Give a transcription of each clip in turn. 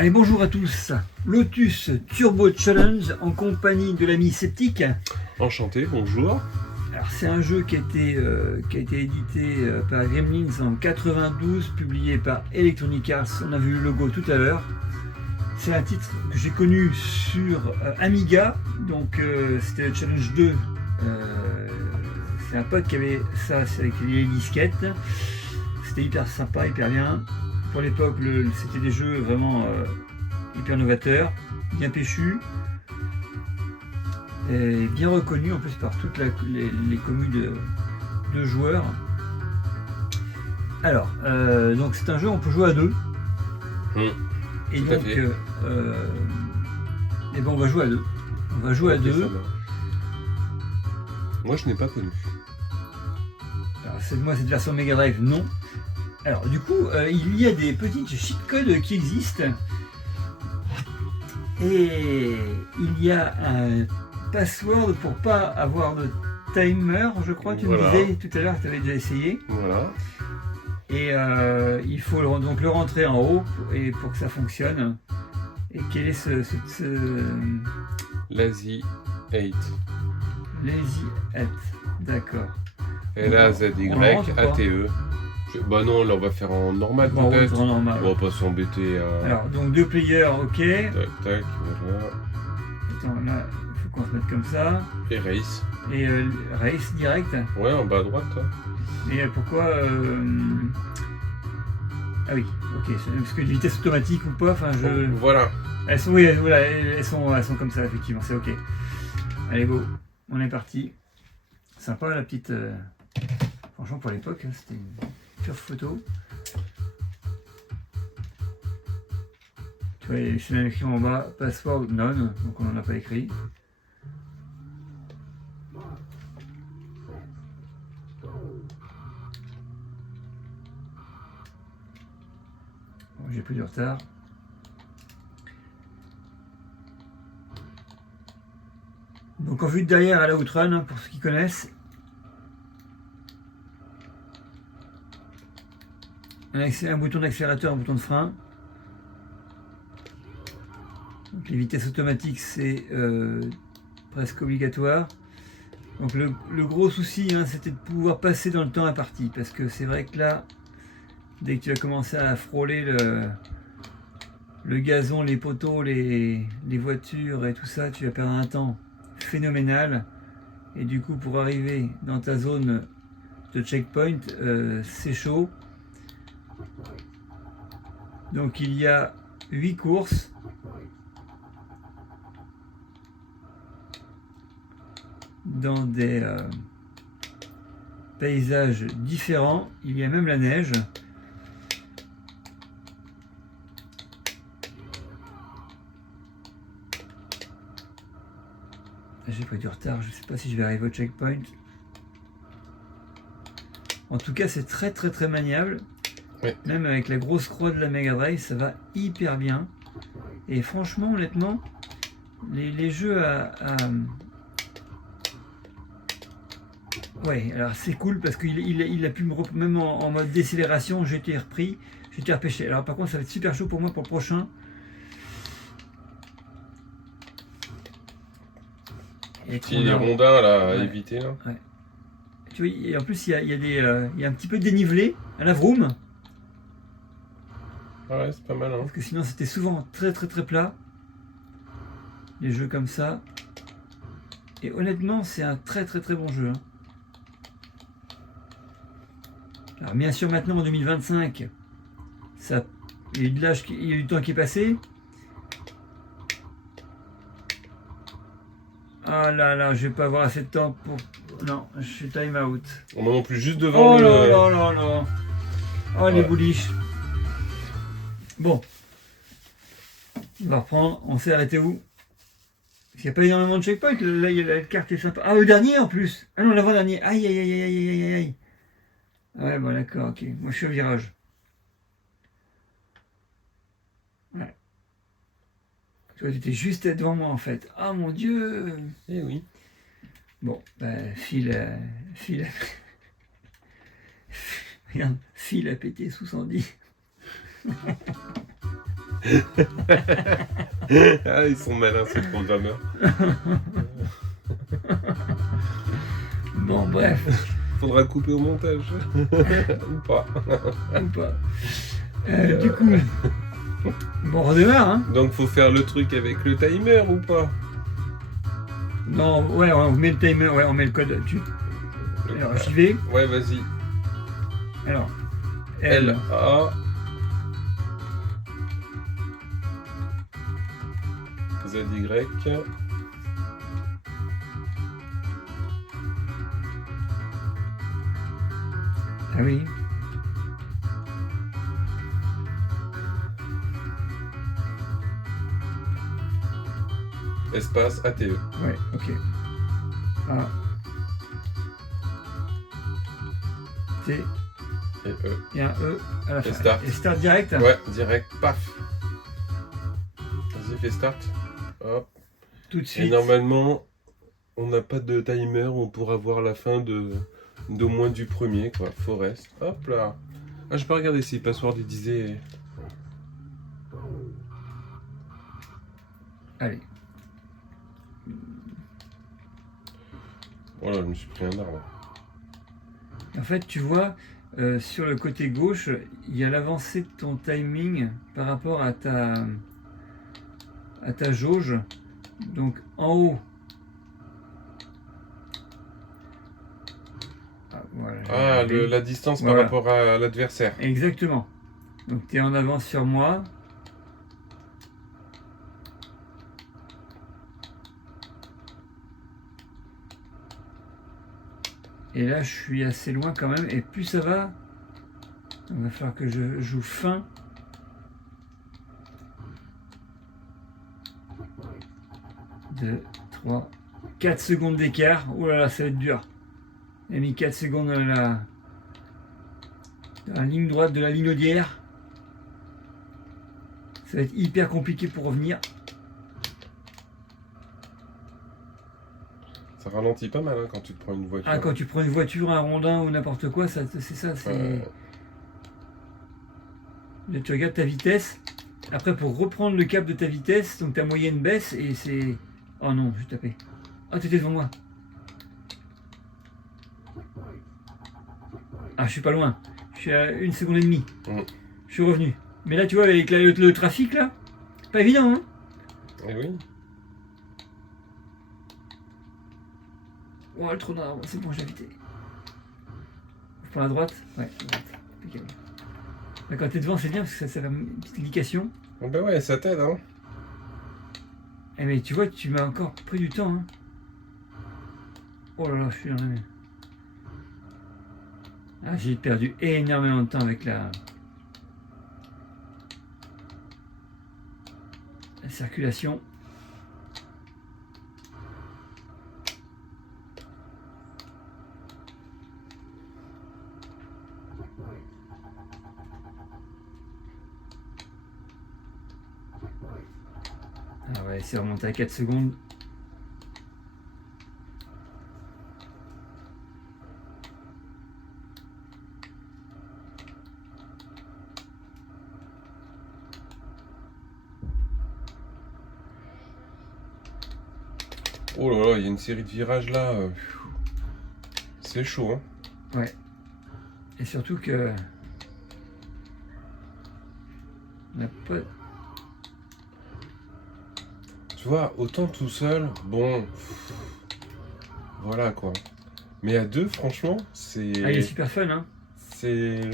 Allez, bonjour à tous. Lotus Turbo Challenge en compagnie de l'ami Sceptique. Enchanté, bonjour. Alors, c'est un jeu qui a été édité par Gremlins en 92, publié par Electronic Arts. On a vu le logo tout à l'heure. C'est un titre que j'ai connu sur Amiga, donc c'était le Challenge 2. C'est un pote qui avait ça, c'est avec les disquettes. C'était hyper sympa, hyper bien. Pour l'époque, c'était des jeux vraiment hyper novateurs, bien péchus, et bien reconnus en plus par toutes les communes de joueurs. Alors, donc c'est un jeu où on peut jouer à deux. Et donc, et ben on va jouer à deux. On va jouer à deux. Moi, je n'ai pas connu. Alors, moi, cette version Mega Drive, non. Alors, du coup, il y a des petites cheat codes qui existent. Et il y a un password pour pas avoir de timer, je crois. Tu me disais tout à l'heure que tu avais déjà essayé. Voilà. Et il faut donc le rentrer en haut et pour que ça fonctionne. Et quel est ce Lazy 8. Lazy 8, d'accord. L-A-Z-Y-A-T-E. Bah non, là on va faire en normal peut-être. On va pas s'embêter à... Alors, donc deux players, ok. Tac, tac, voilà. Attends, là, il faut qu'on se mette comme ça. Et race. Et race direct. Ouais, en bas à droite. Et pourquoi Ah oui, ok. Parce que vitesse automatique ou pas, enfin je... Voilà. Elles sont, oui, voilà, elles sont comme ça, effectivement, c'est ok. Allez, go, on est parti. Sympa la petite... Franchement, pour l'époque, hein, c'était une pure photo. Tu vois, c'est même écrit en bas, password none, donc on n'en a pas écrit. Bon, j'ai pris du retard. Donc en vue de derrière à la Outrun, hein, pour ceux qui connaissent. Un bouton d'accélérateur, un bouton de frein. Donc les vitesses automatiques, c'est presque obligatoire. Donc le gros souci, hein, c'était de pouvoir passer dans le temps imparti. Parce que c'est vrai que là, dès que tu vas commencer à frôler le gazon, les poteaux, les voitures et tout ça, tu vas perdre un temps phénoménal. Et du coup, pour arriver dans ta zone de checkpoint, c'est chaud. Donc il y a 8 courses. Dans des paysages différents. Il y a même la neige. J'ai pris du retard, je ne sais pas si je vais arriver au checkpoint. En tout cas, c'est très très très maniable. Oui. Même avec la grosse croix de la Mega Drive, ça va hyper bien. Et franchement, honnêtement, les jeux Ouais, alors c'est cool parce qu'il a pu me même en mode décélération, j'ai été repêché. Alors par contre, ça va être super chaud pour moi pour le prochain. Petit rondin là à éviter là. Ouais. Tu vois, et en plus il y a un petit peu de dénivelé à la vroom. Ouais, c'est pas mal. Hein. Parce que sinon c'était souvent très très très plat. Les jeux comme ça. Et honnêtement, c'est un très très très bon jeu. Hein. Alors bien sûr maintenant en 2025, ça, il y a eu du temps qui est passé. Ah là là, je vais pas avoir assez de temps pour... Non, je suis time out. Moi non plus, juste devant le... Oh là là là. Oh ouais. Les bouliches. Bon. On va reprendre, on s'est arrêté où? Parce qu'il n'y a pas énormément de checkpoints, là la carte est sympa. Ah, le dernier en plus. Ah non, l'avant-dernier. Aïe aïe aïe aïe aïe aïe aïe. Ouais, bon d'accord, ok. Moi je suis au virage. Ouais. Toi, tu étais juste devant moi en fait. Ah mon Dieu. Eh oui. Bon, file Regarde, file à péter sous 110. Ah, ils sont malins ces programmeurs. Bon, bref. Faudra couper au montage. Ou pas. Ou pas. Du coup, bon, on redémarre, hein. Donc faut faire le truc avec le timer ou pas? Non, ouais, on met le timer, ouais, on met le code. Alors, j'y vais. Ouais, vas-y. Alors, L, A. Z, Y. Ah oui. Espace ATE. Ouais, ok. A. T. Et E. Et un E à la fin. Start. Et start direct. Ouais, direct, paf. Vas-y, fais start. Hop. Tout de suite. Et normalement, on n'a pas de timer, on pourra voir la fin d'au moins du premier, quoi. Forest. Hop là. Ah, j'ai pas regardé si Password il disait. Allez. Voilà, je me suis pris un arbre. En fait, tu vois, sur le côté gauche, il y a l'avancée de ton timing par rapport à ta jauge. Donc en haut. Ah, voilà, la distance voilà. par rapport à l'adversaire. Exactement. Donc tu es en avance sur moi. Et là, je suis assez loin quand même. Et plus ça va, il va falloir que je joue fin. Deux, 3, 4 secondes d'écart. Oh là là, ça va être dur. J'ai mis 4 secondes dans la ligne droite de la ligne audière. Ça va être hyper compliqué pour revenir. Ça ralentit pas mal hein, quand tu te prends une voiture. Ah, quand tu prends une voiture, un rondin ou n'importe quoi, c'est ça. Là, tu regardes ta vitesse. Après, pour reprendre le cap de ta vitesse, donc ta moyenne baisse et c'est... Oh non, je tapé. Oh, t'étais devant moi. Ah, je suis pas loin. Je suis à 1 seconde et demie. Je suis revenu. Mais là, tu vois, avec le trafic, là, pas évident, hein. Eh oui. Oh, le trou d'arbre, c'est bon, j'ai évité. Je prends la droite. Ouais, droite. Là, quand t'es devant, c'est bien parce que ça fait une petite indication. Ben ouais, ça t'aide, hein. Eh mais tu vois, tu m'as encore pris du temps, hein. Oh là là, je suis dans la même. Ah, j'ai perdu énormément de temps avec la circulation. Alors, on va essayer de remonter à 4 secondes. Oh là là, il y a une série de virages là. C'est chaud, hein. Ouais. Et surtout que... on n'a pas... Tu vois, autant tout seul, bon... Voilà, quoi. Mais à deux, franchement, c'est... Ah, il est super fun, hein. C'est...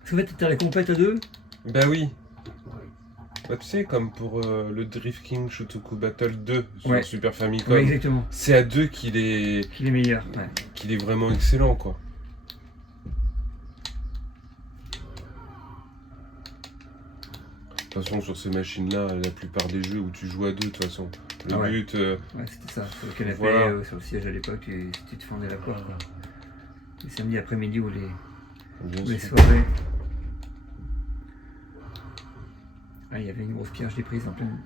Parce qu'en fait, t'as la compète à deux. Bah oui. Bah, tu sais, comme pour le Drift King Shotoku Battle 2 sur Super Famicom. Ouais, exactement. C'est à deux qu'il est... Qu'il est meilleur, ouais. Qu'il est vraiment excellent, quoi. De toute façon, sur ces machines-là, la plupart des jeux où tu joues à deux, de toute façon. Le but... Ouais, c'était ça. Sur le canapé, voilà. sur le siège à l'époque, tu te fendais la porte, quoi. Les samedis après-midi ou les soirées. Ah, il y avait une grosse pierre, je l'ai prise en pleine.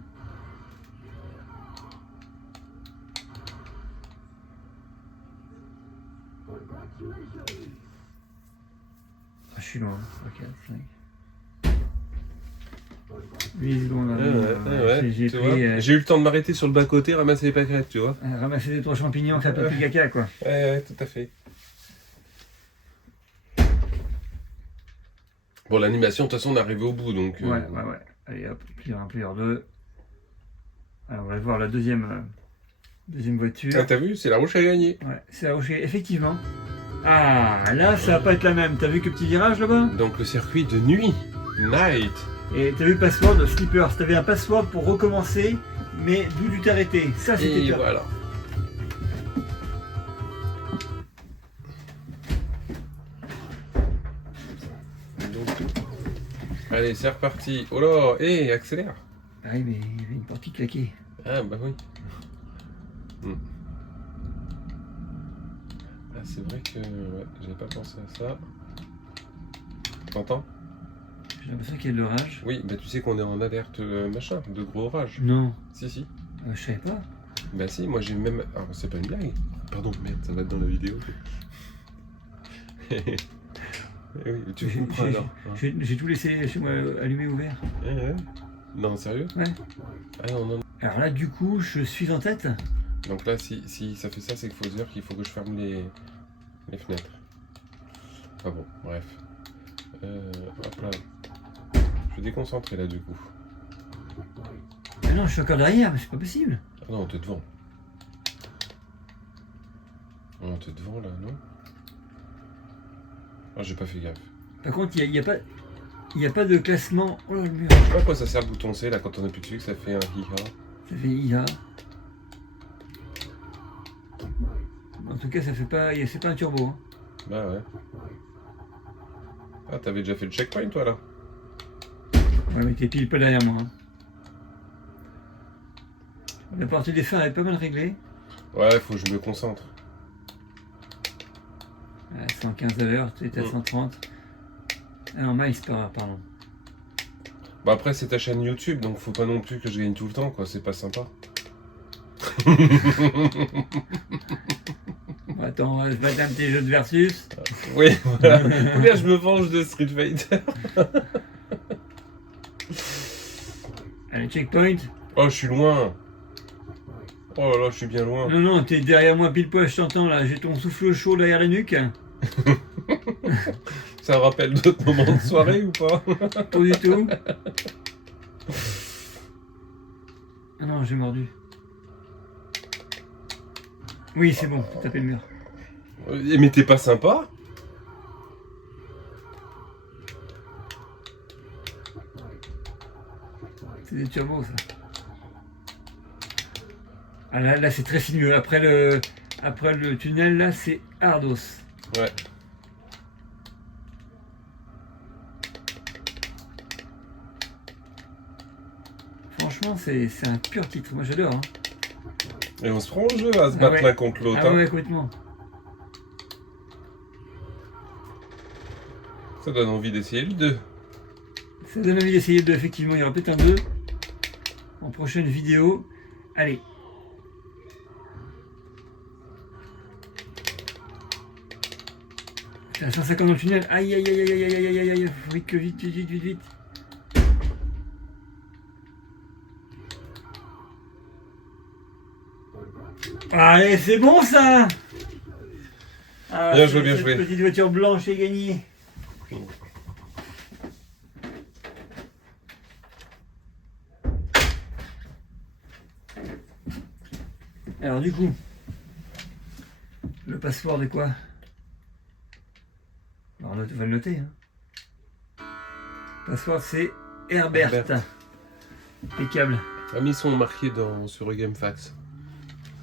Ah, je suis loin. Ok, 5. 8 secondes. J'ai tu pris, vois. J'ai eu le temps de m'arrêter sur le bas-côté, ramasser les pâquerettes, tu vois. ramasser des 3 champignons, faire pipi caca, quoi. Ouais, tout à fait. Bon, l'animation, de toute façon, on est arrivé au bout, donc... Ouais. Allez, hop, plieur 1, plieur 2. Alors, on va voir la deuxième voiture. Ah, t'as vu, c'est la Roche qui a gagné. Ouais, c'est la Rocher, effectivement. Ah, là, ça va pas être la même. T'as vu que petit virage là-bas? Donc, le circuit de nuit. Night. Et t'as vu le password Sleeper. T'avais un password pour recommencer, mais d'où tu t'es arrêté. Ça, c'était Et top. voilà. Donc, allez, c'est reparti. Oh là, hé, accélère. Ah oui, mais il y avait une partie claquée. Ah, bah oui. Ah, c'est vrai que ouais, j'avais pas pensé à ça. T'entends? J'ai l'impression qu'il y a de l'orage. Oui, bah tu sais qu'on est en alerte machin, de gros orage. Non, Si. je savais pas. Bah si, moi j'ai même... Ah, c'est pas une blague. Pardon, merde, ça va être dans la vidéo. Eh oui, tu comprends alors. J'ai tout laissé chez moi allumé ouvert. Ouais. Non, sérieux? Ouais. Ah non. Alors là, du coup, je suis en tête. Donc là, si ça fait ça, c'est qu'il faut dire qu'il faut que je ferme les fenêtres. Ah bon, bref. Hop là. Je suis déconcentré là du coup. Ah non, je suis encore derrière, mais c'est pas possible. Ah non, t'es devant. Non, t'es devant là, non? Ah, j'ai pas fait gaffe. Par contre, il y a pas de classement. Oh là, le mur. Je sais pas à quoi ça sert le bouton C là quand on appuie dessus que ça fait un hiha. Ça fait IA. En tout cas, ça fait pas. C'est pas un turbo. Hein. Bah ouais. Ah, t'avais déjà fait le checkpoint toi là? Ouais, mais t'es pile pas derrière moi. Hein. La partie des phares est pas mal réglée. Ouais, faut que je me concentre. À 115 à l'heure, tu es à 130. Ah non, miles par heure, pardon. Bah après c'est ta chaîne YouTube donc faut pas non plus que je gagne tout le temps quoi, c'est pas sympa. Bon, attends, on va se battre un petit jeu de versus. Oui, voilà. Là je me venge de Street Fighter. Allez, checkpoint. Oh, je suis loin. Oh là là, je suis bien loin. Non, t'es derrière moi pile poil, je t'entends là. J'ai ton souffle chaud derrière la nuque. Ça rappelle d'autres moments de soirée ou pas? Pas du tout. Ah non, j'ai mordu. Oui, c'est bon, t'as tapé le mur. Mais t'es pas sympa? C'est des turbos ça. Ah là c'est très sinueux. Après le tunnel là, c'est Ardos. Ouais. Franchement, c'est un pur titre. Moi j'adore. Hein. Et on se prend au jeu à se battre l'un contre l'autre. Ah ouais, complètement. Ça donne envie d'essayer le 2. Ça donne envie d'essayer le 2, effectivement. Il y aura peut-être un 2 en prochaine vidéo. Allez. C'est à 150 dans le tunnel. Aïe, aïe, aïe, aïe, aïe, aïe, aïe, aïe, aïe. Vite. Allez, c'est bon ça. Ah, bien joué. Cette petite voiture blanche est gagnée. Alors du coup, le passeport de quoi? Alors, on va le noter. Hein. Passeport c'est Herbert. Impeccable. Ah, mais ils sont marqués sur GameFAQs.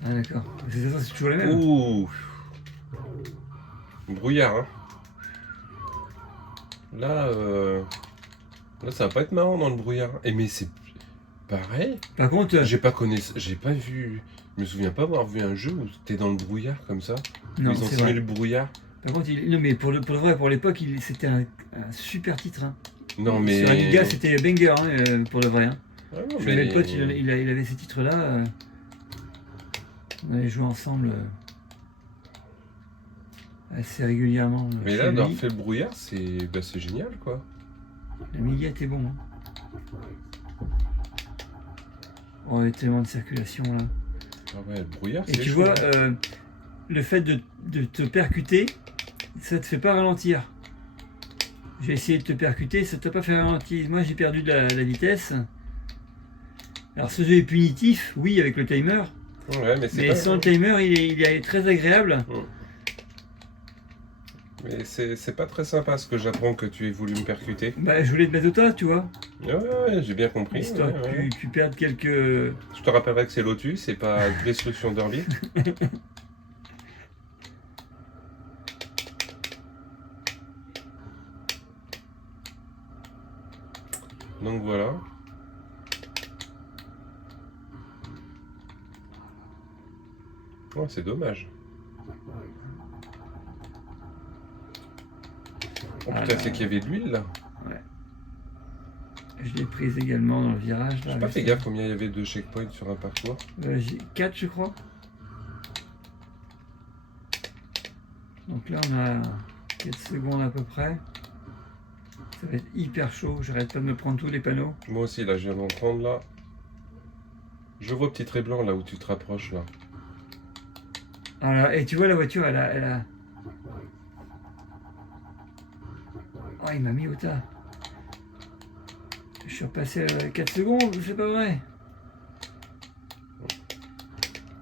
Ah d'accord. C'est toujours les mêmes. Ouh. Brouillard, hein. Là, ça va pas être marrant dans le brouillard. Et mais c'est pareil. Par contre, J'ai pas vu. Je me souviens pas avoir vu un jeu où t'es dans le brouillard comme ça. non, Ils ont c'est simulé vrai. le brouillard. Par contre, non mais pour le vrai, pour l'époque, c'était un super titre. Hein. Non mais. Sur Amiga, c'était banger hein, pour le vrai. Hein. Ah non, Je mais... connais le pote, il avait ces titres-là. On allait jouer ensemble assez régulièrement. Mais là, d'avoir fait le brouillard, c'est génial quoi. L'Amiga était bon. Hein. Oh, il y a tellement de circulation là. Ah ouais, le brouillard, Et c'est tu chaud, vois, hein. le fait de te percuter, ça te fait pas ralentir. J'ai essayé de te percuter, ça t'a pas fait ralentir. Moi j'ai perdu de la vitesse. Alors ce jeu est punitif, oui, avec le timer. Ouais, mais c'est Mais pas... sans le timer, il est très agréable. Mais c'est pas très sympa ce que j'apprends que tu aies voulu me percuter. Bah, je voulais te mettre au tas, tu vois. Ouais, j'ai bien compris. Histoire ouais, que ouais. tu perdes quelques... Je te rappellerai que c'est Lotus, c'est pas destruction d'orbite. Donc voilà. Oh, c'est dommage. Oh Ah putain, là. c'est qu'il y avait de l'huile là. Je l'ai prise également dans le virage. J'ai pas fait gaffe combien il y avait de checkpoints sur un parcours. J'ai 4 je crois. Donc là on a 4 secondes à peu près. Ça va être hyper chaud, j'arrête pas de me prendre tous les panneaux. Moi aussi là, je viens d'en prendre là. Je vois petit trait blanc là où tu te rapproches là. Voilà, et tu vois la voiture, elle a... Oh, il m'a mis au tas. Je suis repassé à 4 secondes, c'est pas vrai.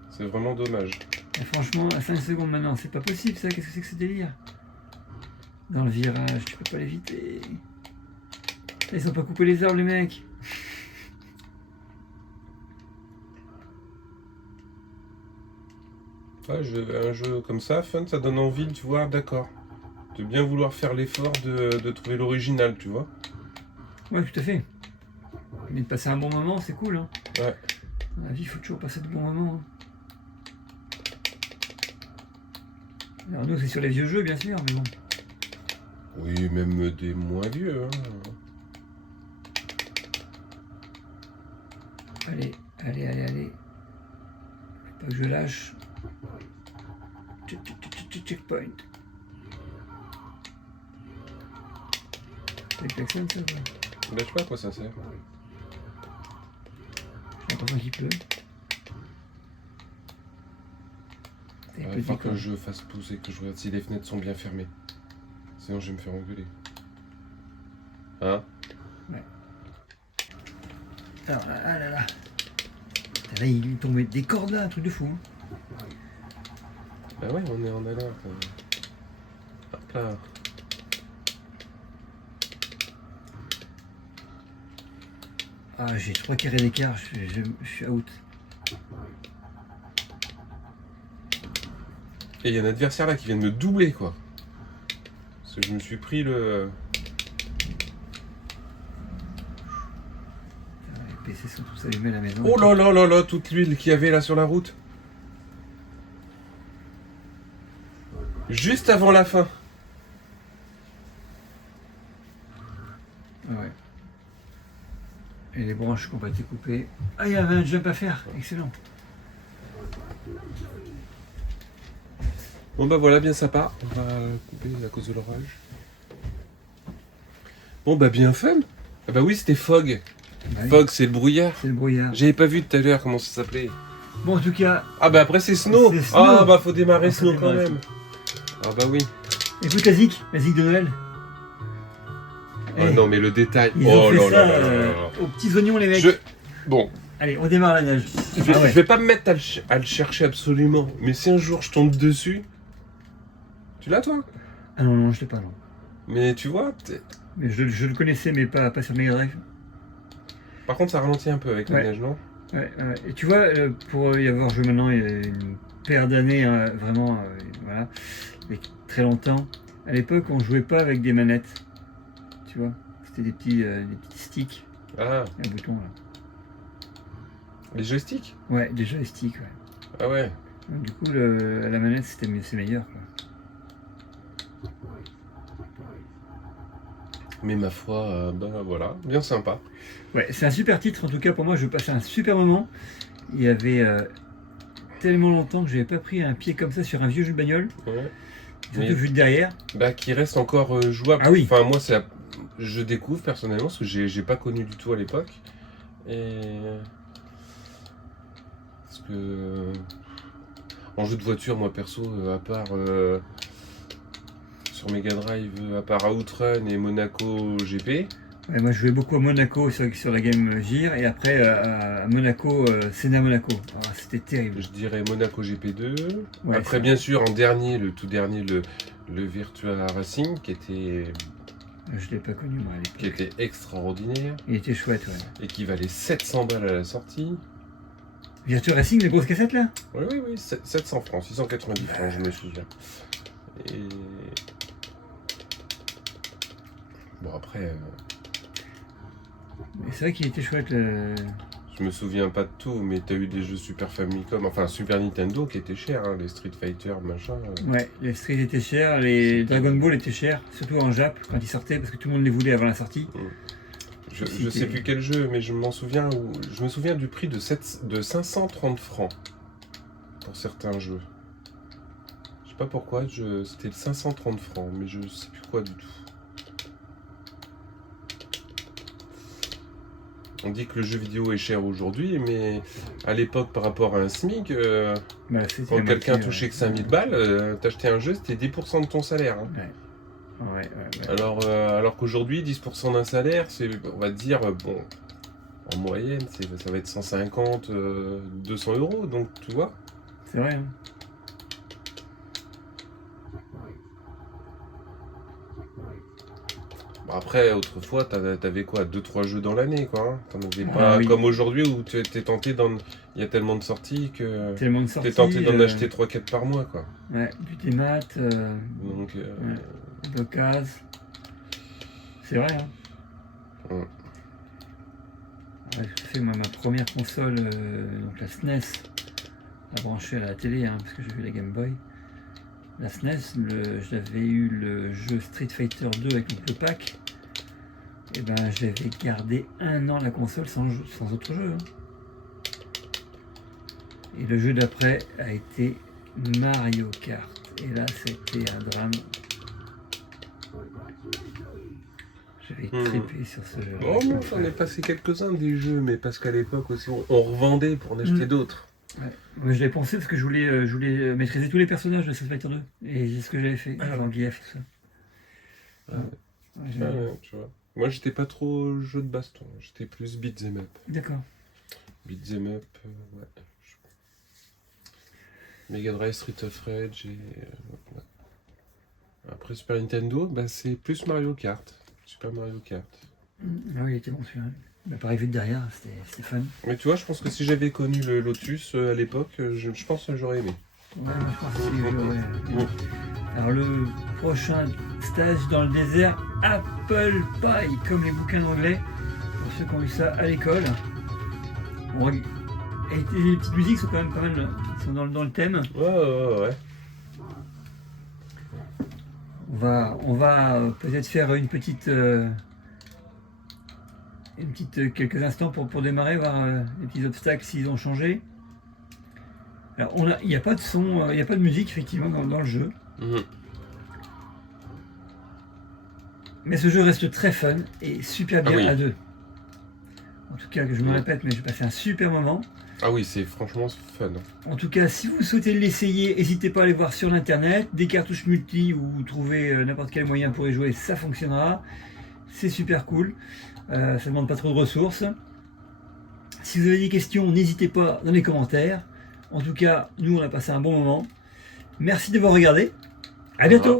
C'est vraiment dommage. Et franchement, à 5 secondes maintenant, c'est pas possible ça, qu'est-ce que c'est que ce délire? Dans le virage, tu peux pas l'éviter. Ils ont pas coupé les arbres les mecs. Ouais, un jeu comme ça, fun, ça donne envie, tu vois, d'accord. De bien vouloir faire l'effort de trouver l'original, tu vois. Ouais, tout à fait. Mais de passer un bon moment, c'est cool. Hein. Ouais. Dans la vie, il faut toujours passer de bons moments. Hein. Alors nous, c'est sur les vieux jeux, bien sûr, mais bon. Oui, même des moins vieux. Hein. Allez. Faut pas que je lâche. Checkpoint. T'as klaxon ça quoi? Ben, je sais pas à quoi ça sert. J'ai l'impression qu'il pleut. Il faut que je fasse pousser, que je regarde si les fenêtres sont bien fermées. Sinon je vais me faire engueuler. Hein? Ouais. Alors là, ah là là. Là, il lui tombait des cordes là, un truc de fou. Hein. Bah ouais, on est en alerte. Hop là. Ah, j'ai 3 carrés d'écart, je suis out. Et il y a un adversaire là qui vient de me doubler quoi. Parce que je me suis pris le... Les PC sont tous allumés à la maison. Oh là là là là, toute l'huile qu'il y avait là sur la route. Juste avant la fin. Ah ouais. Et les branches qui ont pas été coupées. Ah, il y avait un jump à faire, excellent. Bon bah voilà, bien sympa. On va couper à cause de l'orage. Bon bah bien fun. Ah bah oui, c'était Fog. Bah oui, Fog, c'est le brouillard. c'est le brouillard. J'avais pas vu tout à l'heure comment ça s'appelait. Bon, en tout cas, Ah bah après c'est Snow. C'est Snow. Ah bah faut démarrer Ah, faut Snow quand démarrer même. Ah bah oui. écoute la zik de Noël. Ah Eh, non mais le détail. ils Oh ont fait là ça là là là là. aux petits oignons, les mecs. Bon, Allez, on démarre la neige. je vais, Ah ouais. je vais pas me mettre à le chercher absolument. Mais si un jour je tombe dessus... Tu l'as toi? Ah non, je l'ai pas, non. Mais tu vois, Mais je le connaissais, mais pas sur Mega Drive. par contre ça ralentit un peu avec la Ouais. neige, non? Ouais. Et tu vois, pour y avoir joué maintenant, il y a une paire d'années, hein, vraiment, voilà, avec très longtemps. À l'époque, on jouait pas avec des manettes. Tu vois, c'était des petits sticks, Ah, un bouton là. les joysticks? Ouais, des joysticks, ouais. Ah ouais. Donc, du coup, la manette, c'est meilleur, quoi. Mais ma foi, ben voilà, bien sympa. Ouais, c'est un super titre, en tout cas, pour moi, je passais un super moment. Il y avait tellement longtemps que j'avais pas pris un pied comme ça sur un vieux jeu de bagnole, Ouais. surtout Mais- vu de derrière. Bah qui reste encore jouable. Ah oui. Enfin moi je découvre personnellement parce que j'ai pas connu du tout à l'époque. Et en jeu de voiture, moi perso, à part sur Mega Drive, à part Outrun et Monaco GP. Ouais, moi je jouais beaucoup à Monaco sur la Game Gear et après à Monaco, Senna Monaco. Alors, c'était terrible. Je dirais Monaco GP2. Ouais, Après, bien sûr, en dernier, le tout dernier, le Virtua Racing, qui était je l'ai pas connu moi à l'époque. qui était extraordinaire Il était chouette, ouais. et qui valait 700 balles à la sortie. Virtua Racing, les grosses cassettes là? Oui, 700 francs, 690 francs, je me souviens. Et... Bon, après, Mais c'est vrai qu'il était chouette. je me souviens pas de tout, mais t'as eu des jeux Super Famicom, enfin Super Nintendo qui étaient chers, hein, les Street Fighter, machin. Ouais, les Street étaient chers, les Dragon Ball étaient chers, surtout en Jap quand ils sortaient, parce que tout le monde les voulait avant la sortie. Je sais plus quel jeu, mais je me souviens du prix de 530 francs pour certains jeux. Je sais pas pourquoi, c'était 530 francs, mais je sais plus quoi du tout. On dit que le jeu vidéo est cher aujourd'hui, mais à l'époque, par rapport à un SMIC, quand quelqu'un touchait que 5000 balles, t'achetais un jeu, c'était 10% de ton salaire. Hein. Ouais. Alors qu'aujourd'hui, 10% d'un salaire, c'est, on va dire, bon, en moyenne, ça va être 150, 200 euros, donc tu vois. C'est vrai. Hein. Après, autrefois, t'avais quoi, 2-3 jeux dans l'année, quoi. Hein. T'en avais pas comme aujourd'hui où t'es tenté il y a tellement de sorties que t'es tenté d'en acheter 3-4 par mois, quoi. Ouais, du démat, Donc, d'occasion. C'est vrai, hein. Ouais. Ouais, j'ai fait ma première console, donc la SNES, la branchée à la télé, hein, parce que j'ai vu la Game Boy. La SNES, j'avais eu le jeu Street Fighter 2 avec le pack. Et ben j'avais gardé 1 an la console sans autre jeu. Hein. Et le jeu d'après a été Mario Kart. Et là c'était un drame. J'avais trippé sur ce jeu. Bon, moi j'en ai passé quelques-uns des jeux, mais parce qu'à l'époque aussi on revendait pour en acheter d'autres. Ouais. Moi, je l'ai pensé parce que je voulais maîtriser tous les personnages de Street Fighter 2. Et c'est ce que j'avais fait, Zangief et tout ça. Tu vois. Moi j'étais pas trop jeu de baston, j'étais plus beat'em up. D'accord. Beat'em up, ouais. Mega Drive, Street of Rage et... ouais. Après Super Nintendo, bah, c'est plus Mario Kart. Super Mario Kart. Ah oui, il était bon celui-là. Il m'a pas arrivé de derrière, c'était fun. Mais tu vois, je pense que si j'avais connu le Lotus à l'époque, je pense que j'aurais aimé. Ouais, moi je pense que j'aurais. Alors le prochain stage dans le désert, Apple Pie, comme les bouquins d'anglais, pour ceux qui ont eu ça à l'école. Bon, et les petites musiques sont quand même pas mal, sont dans le thème. Ouais. On va peut-être faire quelques instants pour démarrer, voir les petits obstacles s'ils ont changé. Alors il n'y a pas de son, il n'y a pas de musique effectivement dans le jeu. Mais ce jeu reste très fun et super bien à deux. En tout cas, que je me répète, mais j'ai passé un super moment. Ah oui, c'est franchement fun. En tout cas, si vous souhaitez l'essayer, n'hésitez pas à aller voir sur l'internet. Des cartouches multi ou trouver n'importe quel moyen pour y jouer, ça fonctionnera. C'est super cool. Ça ne demande pas trop de ressources. Si vous avez des questions, n'hésitez pas dans les commentaires. En tout cas, nous, on a passé un bon moment. Merci d'avoir regardé. À bientôt.